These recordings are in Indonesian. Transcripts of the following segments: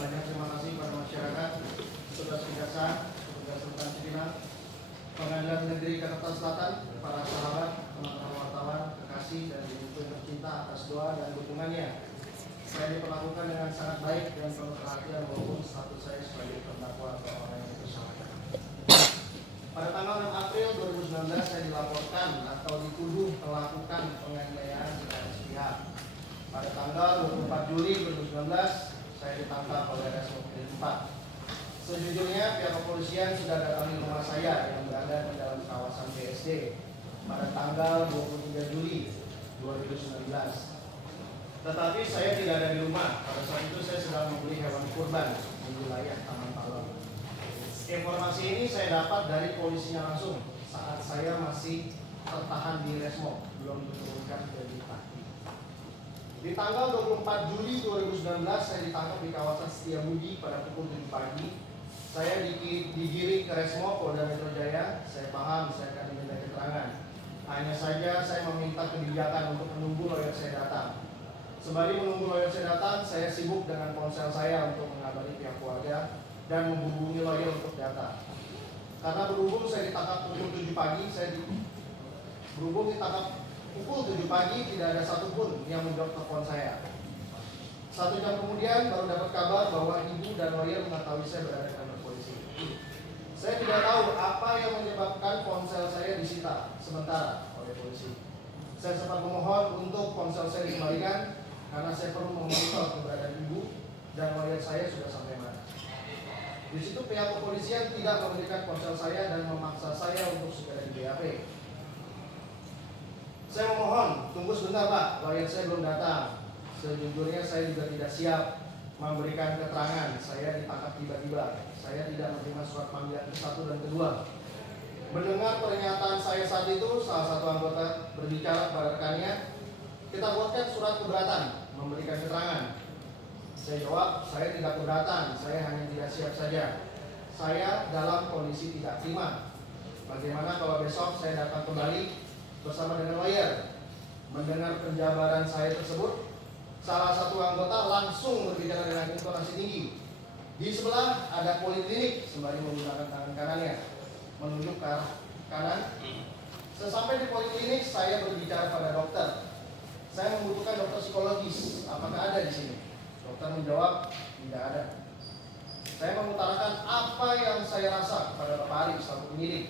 banyak terima kasih kepada masyarakat, petugas kejaksaan, petugas rutan Cipinang, Pengadilan Negeri Jakarta Selatan, para sahabat, teman-teman wartawan, kekasih dan ibu tercinta atas doa dan dukungannya. Saya diperlakukan dengan sangat baik dan penuh perhatian walaupun status saya sebagai terdakwa atau orang yang bersalah. Pada tanggal 6 April 2019 saya dilaporkan atau dituduh melakukan penganiayaan terhadap sepihak. Pada tanggal 24 Juli 2019 saya ditangkap oleh Resmo 4. Sejujurnya pihak kepolisian sudah datangi rumah saya yang berada di dalam kawasan BSD pada tanggal 23 Juli 2019. Tetapi saya tidak ada di rumah. Pada saat itu saya sedang membeli hewan kurban di wilayah Taman Palem. Informasi ini saya dapat dari polisinya langsung saat saya masih tertahan di Resmo, belum diturunkan ke Dipati. Di tanggal 24 Juli 2019 saya ditangkap di kawasan Setiabudi pada pukul 7 pagi. Saya digiring ke Resmo Polda Metro Jaya. Saya paham saya akan diminta keterangan. Hanya saja saya meminta kebijakan untuk menunggu lawyer saya datang. Sembari menunggu lawyer saya datang, saya sibuk dengan ponsel saya untuk mengabari pihak keluarga dan menghubungi lawyer untuk datang. Karena berhubung saya ditangkap pukul 7 pagi, pukul 7 pagi tidak ada satupun yang menjawab telepon saya. 1 jam kemudian baru dapat kabar bahwa ibu dan lawyer mengetahui saya berada di kantor polisi. Saya tidak tahu apa yang menyebabkan ponsel saya disita sementara oleh polisi. Saya sempat memohon untuk ponsel saya dikembalikan karena saya perlu memonitor keberadaan ibu dan lawyer saya sudah sampai mana. Di situ pihak kepolisian tidak memberikan ponsel saya dan memaksa saya untuk segera di BAP. Saya memohon, tunggu sebentar Pak, lawyer saya belum datang. Sejujurnya saya juga tidak siap memberikan keterangan. Saya ditangkap tiba-tiba. Saya tidak menerima surat panggilan ke-1 dan ke-2. Mendengar pernyataan saya saat itu, salah satu anggota berbicara kepada rekannya, kita buatkan surat keberatan memberikan keterangan. Saya jawab, saya tidak keberatan, saya hanya tidak siap saja. Saya dalam kondisi tidak prima. Bagaimana kalau besok saya datang kembali bersama dengan lawyer? Mendengar penjabaran saya tersebut, salah satu anggota langsung berbicara dengan intonasi tinggi. Di sebelah ada poliklinik sembari menggunakan tangan kanannya menunjuk ke arah kanan. Sesampai di poliklinik, saya berbicara pada dokter. Saya membutuhkan dokter psikologis. Apakah ada di sini? Dokter menjawab, tidak ada. Saya mengutarakan apa yang saya rasa kepada Bapak Arif selaku penyidik.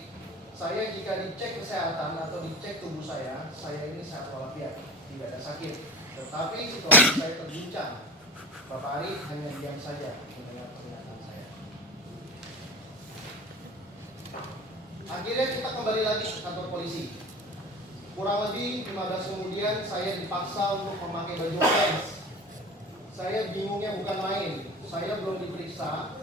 Saya jika dicek kesehatan atau dicek tubuh saya ini sehat walafiat, tidak ada sakit. Tetapi situasi saya terguncang. Bapak Arif hanya diam saja mendengar pernyataan saya. Akhirnya kita kembali lagi ke kantor polisi. Kurang lebih 15 kemudian saya dipaksa untuk memakai baju orange. Saya bingungnya bukan main. Saya belum diperiksa,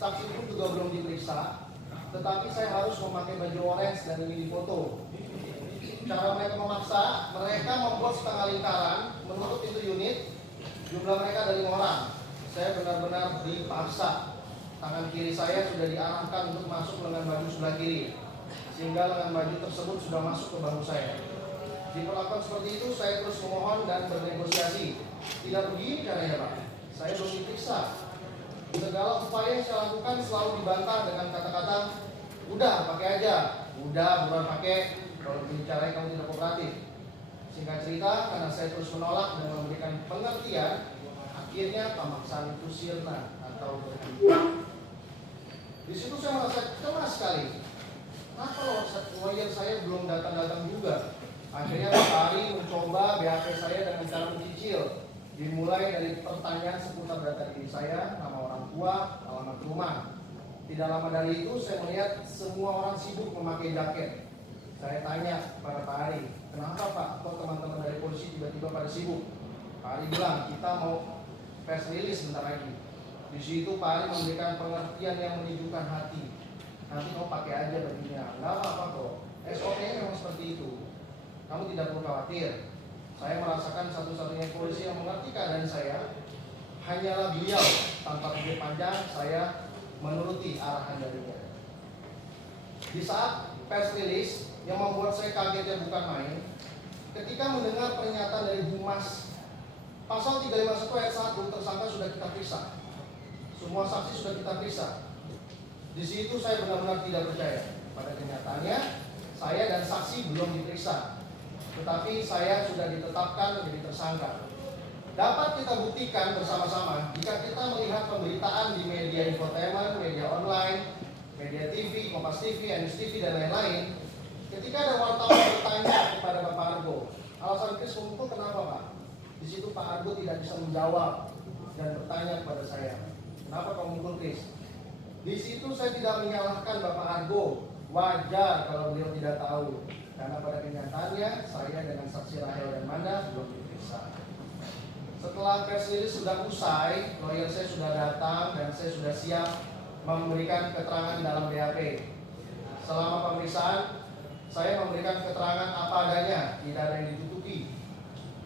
saksi pun juga belum diperiksa, tetapi saya harus memakai baju orange dan ini difoto. Cara mereka memaksa, mereka membuat setengah lingkaran menutup pintu unit. Jumlah mereka ada 5 orang. Saya benar-benar dipaksa. Tangan kiri saya sudah diarahkan untuk masuk lengan baju sebelah kiri, sehingga lengan baju tersebut sudah masuk ke bahu saya. Diperlakukan seperti itu, saya terus memohon dan bernegosiasi. Tidak begini caranya Pak, saya belum diperiksa. Segala upaya yang saya lakukan selalu dibantah dengan kata-kata, udah pakai aja, udah bukan pakai, kalau bicaranya kamu tidak kooperatif. Singkat cerita, karena saya terus menolak dan memberikan pengertian, akhirnya pemaksaan itu sirna atau berhenti. Di situ saya merasa cemas sekali. Kenapa lawyer saya belum datang-datang juga? Akhirnya Pak Ari mencoba BAP saya dengan cara mencicil. Dimulai dari pertanyaan seputar data diri saya, nama orang tua, alamat rumah. Tidak lama dari itu saya melihat semua orang sibuk memakai jaket. Saya tanya kepada Pak Ari, kenapa Pak? Kok teman-teman dari polisi tiba-tiba pada sibuk? Pak Ari bilang, kita mau press release sebentar lagi. Di situ Pak Ari memberikan pengertian yang menyejukkan hati. Nanti kamu pakai aja bajunya, nggak apa-apa kok. SOP-nya memang seperti itu. Kamu tidak perlu khawatir. Saya merasakan satu-satunya polisi yang mengerti keadaan saya hanyalah beliau. Tanpa pikir panjang, saya menuruti arahan darinya. Di saat press release yang membuat saya kagetnya bukan main, ketika mendengar pernyataan dari Humas Pasal 351 ayat 1, tersangka sudah kita periksa. Semua saksi sudah kita periksa. Di situ saya benar-benar tidak percaya. Pada kenyataannya, saya dan saksi belum diperiksa, tetapi saya sudah ditetapkan menjadi tersangka. Dapat kita buktikan bersama-sama jika kita melihat pemberitaan di media infotainment, media online, media TV, Kompas TV, NS TV, dan lain-lain. Ketika ada wartawan bertanya kepada Bapak Argo, alasan Kris memukul kenapa Pak? Di situ Pak Argo tidak bisa menjawab dan bertanya kepada saya, kenapa kamu memukul Kris? Di situ saya tidak menyalahkan Bapak Argo, wajar kalau beliau tidak tahu, karena pada kenyataannya saya dengan saksi Rahel dan Manda belum diperiksa. Setelah press release sudah usai, lawyer saya sudah datang dan saya sudah siap memberikan keterangan dalam BAP. Selama pemeriksaan, saya memberikan keterangan apa adanya, tidak ada yang ditutupi.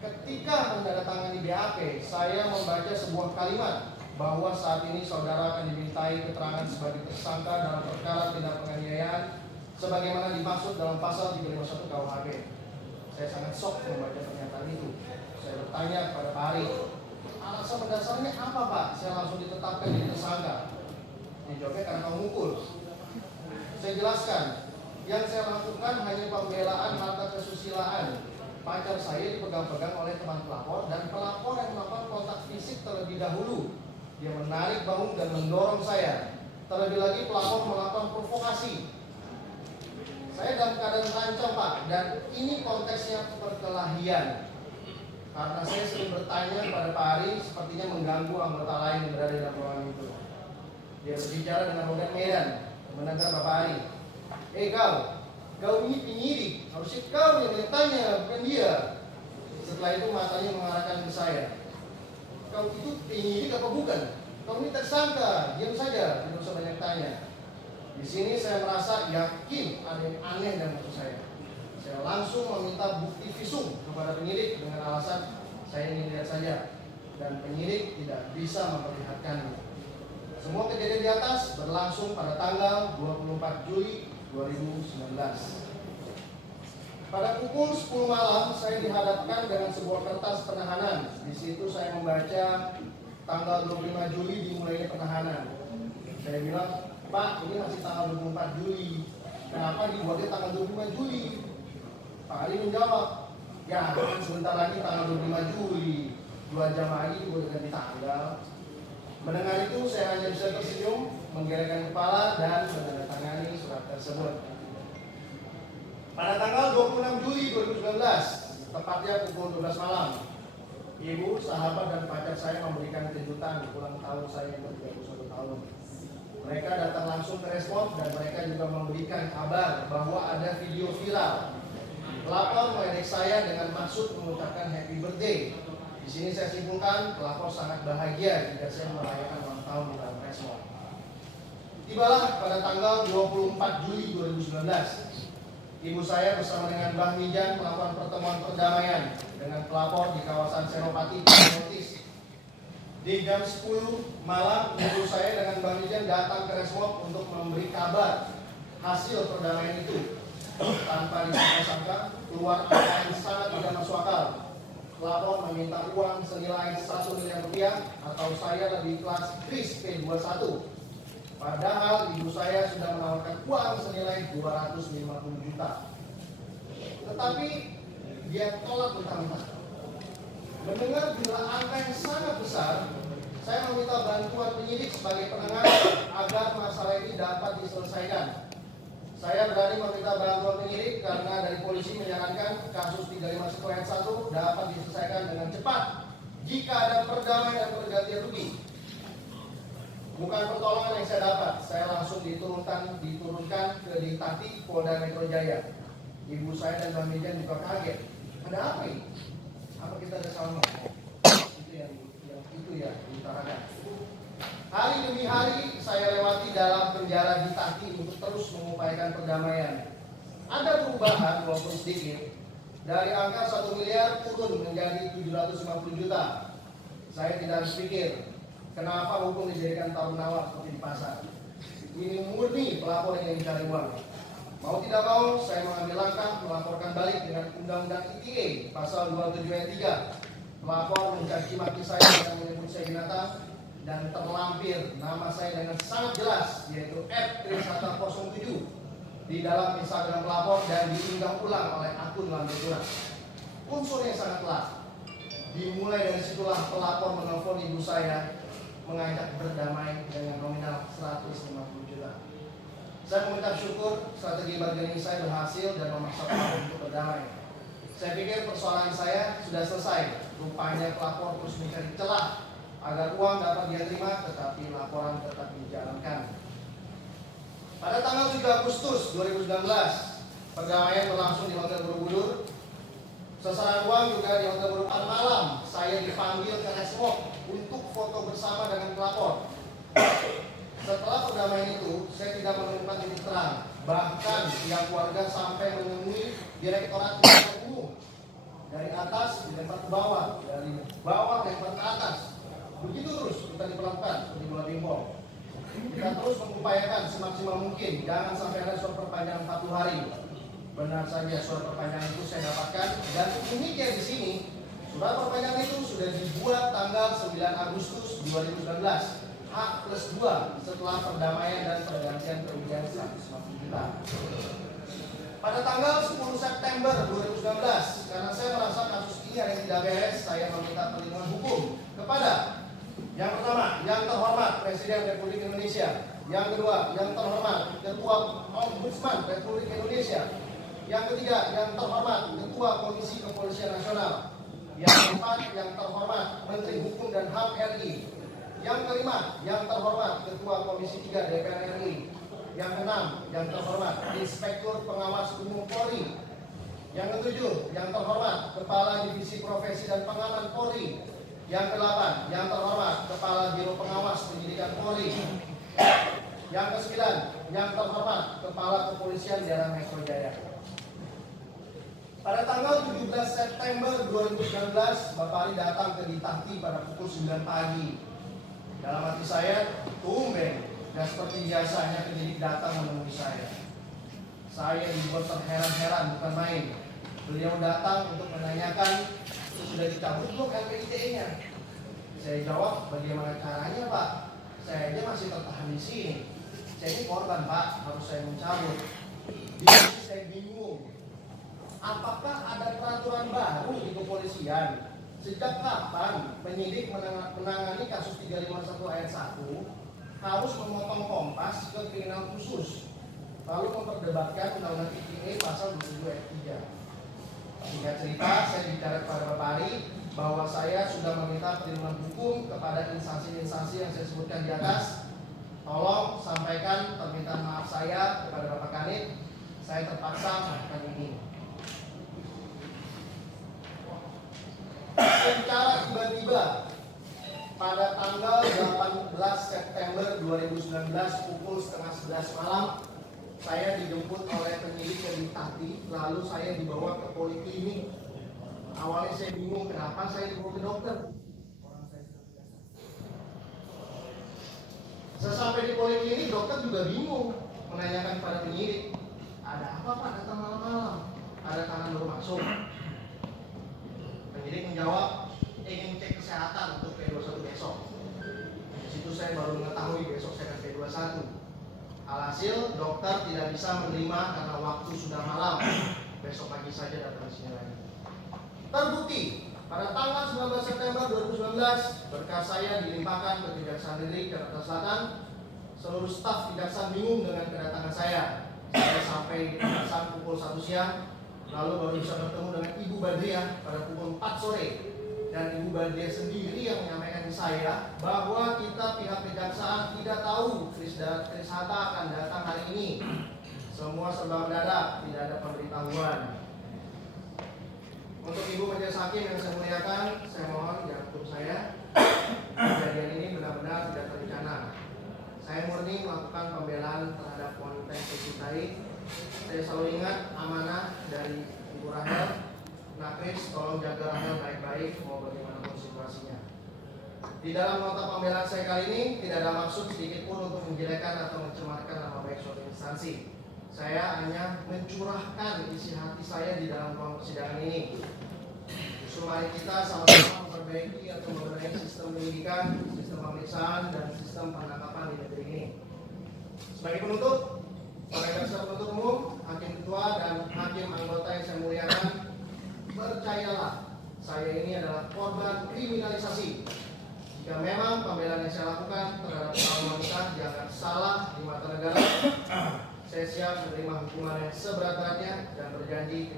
Ketika menandatangani BAP, saya membaca sebuah kalimat bahwa saat ini saudara akan dimintai keterangan sebagai tersangka dalam perkara tindak penganiayaan sebagaimana dimaksud dalam pasal 351 KUHP. Saya sangat shock membaca pernyataan itu. Saya bertanya kepada Pak Ari, alasan mendasarnya apa Pak? Saya langsung ditetapkan jadi tersangka. Dijawabnya karena kamu mukul. Saya jelaskan, yang saya lakukan hanya pembelaan harta kesusilaan. Pacar saya dipegang-pegang oleh teman pelapor dan pelapor yang melakukan kontak fisik terlebih dahulu. Dia menarik bahu dan mendorong saya. Terlebih lagi pelapor melakukan provokasi. Saya dalam keadaan terancam Pak, dan ini konteksnya perkelahian. Karena saya sering bertanya kepada Pak Ari, sepertinya mengganggu anggota lain yang berada di dalam ruangan itu. Dia berbicara dengan Rogan Medan, mendengar Bapak Ari. Kau ini penyidik, harusnya kau yang bertanya, bukan dia. Setelah itu matanya mengarahkan ke saya. Kau itu penyidik apa bukan? Kau ini tersangka, diam saja, tidak usah banyak tanya. Di sini saya merasa yakin ada yang aneh dalam maksud saya. Saya langsung meminta bukti visum kepada penyidik dengan alasan saya ingin lihat saja, dan penyidik tidak bisa memperlihatkannya. Semua kejadian di atas berlangsung pada tanggal 24 Juli 2019. Pada pukul 10 malam saya dihadapkan dengan sebuah kertas penahanan. Di situ saya membaca tanggal 25 Juli dimulainya penahanan. Saya bilang, Pak, ini masih tanggal 24 Juli. Kenapa dibuatnya tanggal 25 Juli? Pak Ali menjawab, ya kan sebentar lagi tanggal 25 Juli. 2 jam lagi dibuat ganti tanggal. Mendengar itu saya hanya bisa tersenyum, menggelengkan kepala dan menandatangani surat tersebut. Pada tanggal 26 Juli 2019, tepatnya pukul 12 malam, ibu, sahabat, dan pacar saya memberikan kejutan ulang tahun saya yang ke-31 tahun. Mereka datang langsung ke respon dan mereka juga memberikan kabar bahwa ada video viral. Pelapor meledek saya dengan maksud mengucapkan happy birthday. Di sini saya simpulkan, pelapor sangat bahagia jika saya merayakan ulang tahun di dalam respon. Tibalah pada tanggal 24 Juli 2019, ibu saya bersama dengan Mbah Mijan melakukan pertemuan perdamaian dengan pelapor di kawasan Senopati, Notis. Di jam 10 malam, ibu saya dengan Mbah Mijan datang ke Resmob untuk memberi kabar hasil perdamaian itu. Tanpa disangka-sangka, keluar angka yang sangat tidak masuk akal. Pelapor meminta uang senilai 1 miliar rupiah atau saya lebih kelas Kris P21. Padahal ibu saya sudah menawarkan uang senilai 250 juta. Tetapi dia tolak mentah-mentah. Mendengar jumlah angka yang sangat besar, saya meminta bantuan penyidik sebagai penengah agar masalah ini dapat diselesaikan. Saya berani meminta bantuan penyidik karena dari polisi menyarankan kasus 351 dapat diselesaikan dengan cepat jika ada perdamaian dan pergantian rugi. Bukan pertolongan yang saya dapat, saya langsung diturunkan ke Ditati Polda Metro Jaya. Ibu saya dan Mbak Mijan juga kaget. Ada apa ini? Apa kita ada salah ngomong? Itu ya diutarakan. Hari demi hari saya lewati dalam penjara Ditati untuk terus mengupayakan perdamaian. Ada perubahan walaupun sedikit. Dari angka 1 miliar turun menjadi 750 juta. Saya tidak harus pikir, kenapa hukum dijadikan tawar-menawar seperti di pasar. Ini murni pelapor yang mencari uang. Mau tidak mau, saya mengambil langkah melaporkan balik dengan Undang-Undang ITE pasal 27 ayat 3. Pelapor mencaci maki saya dengan menyebut saya binatang. dan terlampir nama saya dengan sangat jelas, yaitu @trisata07 di dalam Instagram pelapor dan diunggah ulang oleh akun Lambe Tura. Unsur yang sangat telat. Dimulai dari situlah pelapor menelpon ibu saya mengajak berdamai dengan nominal 150 juta. Saya mengucap syukur strategi bargaining saya berhasil dan memaksa pelapor untuk berdamai. Saya pikir persoalan saya sudah selesai. Rupanya pelapor terus mencari celah agar uang dapat dia terima, tetapi laporan tetap dijalankan. Pada tanggal 7 Agustus 2019, perdamaian berlangsung di Hotel Borobudur. Sasaran uang juga di Hotel Borobudur. Malam, saya dipanggil ke Resmob untuk foto bersama dengan pelapor. Setelah perdamaian itu, saya tidak menemukan titik terang. Bahkan pihak keluarga sampai menemui Direktorat Pidana Umum. Dari atas dilempar ke bawah, dari bawah dilempar ke atas. Begitu terus kita diperlakukan seperti bola pingpong. Kita terus mengupayakan semaksimal mungkin jangan sampai ada surat perpanjangan 40 hari. Benar saja surat perpanjangan itu saya dapatkan, dan uniknya di sini surat perpanjangan itu sudah dibuat tanggal 9 Agustus 2019, H+2 setelah perdamaian dan pergantian kerugian 150 juta. Pada tanggal 10 September 2019, karena saya merasa kasus ini ada yang tidak beres, saya meminta perlindungan hukum kepada yang pertama, yang terhormat Presiden Republik Indonesia. Yang kedua, yang terhormat Ketua Ombudsman Republik Indonesia. Yang ketiga, yang terhormat Ketua Komisi Kepolisian Nasional. Yang keempat, yang terhormat Menteri Hukum dan HAM RI. Yang kelima, yang terhormat Ketua Komisi 3 DPR RI. Yang keenam, yang terhormat Inspektur Pengawas Umum Polri. Yang ketujuh, yang terhormat Kepala Divisi Profesi dan Pengaman Polri. Yang kedelapan, yang terhormat Kepala Biro Pengawas Penyidikan Polri. Yang kesembilan, yang terhormat Kepala Kepolisian Daerah Metro Jaya. Pada tanggal 17 September 2019, Bapak Ali datang ke Ditahti pada pukul 9 pagi. Dalam hati saya, tumben, dan seperti biasanya penyidik datang menemui saya. Saya dibuat terheran-heran, bukan main. Beliau datang untuk menanyakan, sudah dicabut belum LPITE-nya? Saya jawab, bagaimana caranya Pak? Saya aja masih tertahan di sini. Saya ini korban Pak, harus saya mencabut. Di sini saya bingung. Apakah ada peraturan baru di kepolisian? Sejak kapan penyidik menangani kasus 351 ayat 1 harus memotong kompas ke kriminal khusus, lalu memperdebatkan undang-undang ITE pasal 27 ayat 3. Singkat cerita, saya bicara kepada Bapak Ali bahwa saya sudah meminta perlindungan hukum kepada instansi-instansi yang saya sebutkan di atas. Tolong sampaikan permintaan maaf saya kepada Bapak Kanit. Saya terpaksa melakukan ini. Secara tiba-tiba pada tanggal 18 September 2019 pukul setengah 11 malam, saya dijemput oleh penyidik yang Ditahti, lalu saya dibawa ke poliklinik. Awalnya saya bingung kenapa saya dibawa ke dokter. Sesampai di poliklinik, dokter juga bingung menanyakan pada penyidik, ada apa Pak datang malam-malam? Ada tangan baru masuk. Penyidik menjawab, ingin cek kesehatan untuk P21 besok. Di situ saya baru mengetahui besok saya akan P21. Alhasil dokter tidak bisa menerima karena waktu sudah malam. Besok pagi saja datang sini lagi. Terbukti pada tanggal 19 September 2019 berkas saya dilimpahkan ke Kejaksaan Negeri Jakarta Selatan. Seluruh staf Kejaksaan bingung dengan kedatangan saya. Saya sampai di Kejaksaan pukul 1 siang, lalu baru bisa bertemu dengan Ibu Badriah pada pukul 4 sore. Dan Ibu Badriah sendiri yang menyampaikan ke saya bahwa kita pihak Kejaksaan tidak tahu Trisata akan datang hari ini. Semua serba mendadak, tidak ada pemberitahuan. Untuk Ibu Majelis Hakim yang saya muliakan, saya mohon jangan hukum saya. Kejadian ini benar-benar tidak terencana. Saya murni melakukan pembelaan terhadap wanita yang saya cintai. Saya selalu ingat amanah dari Ibu Rahel. Nakris, tolong jaga Rahel baik-baik mau bagaimanapun situasinya. Di dalam nota pembelaan saya kali ini tidak ada maksud sedikit pun untuk menjelekkan atau mencemarkan nama baik suatu instansi. Saya hanya mencurahkan isi hati saya di dalam ruang persidangan ini. Justru mari kita sama-sama memperbaiki atau membenahi sistem pendidikan, sistem pemeriksaan, sistem penangkapan di negeri ini. Sebagai penutup, para jaksa penuntut umum, hakim ketua, dan hakim anggota yang saya muliakan, percayalah, saya ini adalah korban kriminalisasi. Jika memang pembelaan yang saya lakukan terhadap kaum wanita dianggap salah di mata negara, saya siap menerima hukuman yang seberat-beratnya dan berjanji tidak